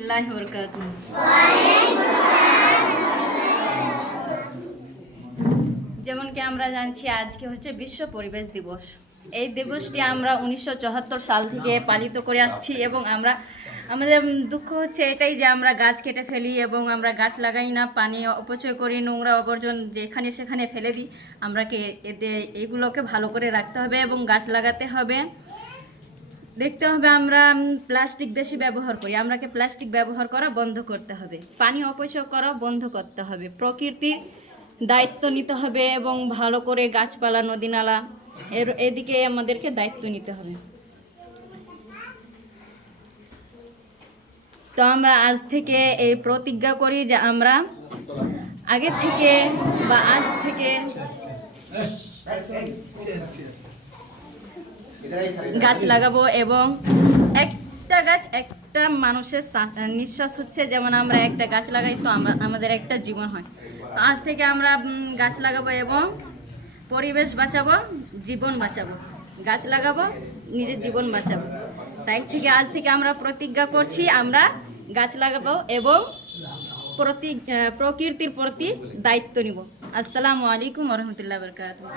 আল্লাহু বারাকাতুহু। যেমন কি আমরা জানছি আজকে হচ্ছে বিশ্ব পরিবেশ দিবস। এই দিবসটি আমরা 1974 সাল থেকে পালিত করে আসছি এবং আমাদের দুঃখ হচ্ছে এটাই যে আমরা গাছ কেটে ফেলি এবং আমরা গাছ লাগাই না, পানি অপচয় করি, নোংরা আবর্জন যেখানে সেখানে ফেলে দিই। এগুলোকে ভালো করে রাখতে হবে এবং গাছ লাগাতে হবে। দেখতে হবে আমরা প্লাস্টিক বেশি ব্যবহার করি, আমরাকে প্লাস্টিক ব্যবহার করা বন্ধ করতে হবে, পানি অপচয় করা বন্ধ করতে হবে, প্রকৃতির দায়িত্ব নিতে হবে এবং ভালো করে গাছপালা নদী নালা এদিকে আমাদেরকে দায়িত্ব নিতে হবে। তো আমরা আজ থেকে এই প্রতিজ্ঞা করি যে আমরা আগে থেকে বা আজ থেকে গাছ লাগাবো এবং একটা গাছ একটা মানুষের নিঃশ্বাস হচ্ছে, যেমন আমরা একটা গাছ লাগাই তো আমাদের একটা জীবন হয়। আজ থেকে আমরা গাছ লাগাবো এবং পরিবেশ বাঁচাবো, জীবন বাঁচাবো, গাছ লাগাবো, নিজের জীবন বাঁচাবো। তাই থেকে আজ থেকে আমরা প্রতিজ্ঞা করছি আমরা গাছ লাগাবো এবং প্রকৃতির প্রতি দায়িত্ব নিব। আসসালামু আলাইকুম ওয়া রাহমাতুল্লাহি ওয়া বারাকাতুহু।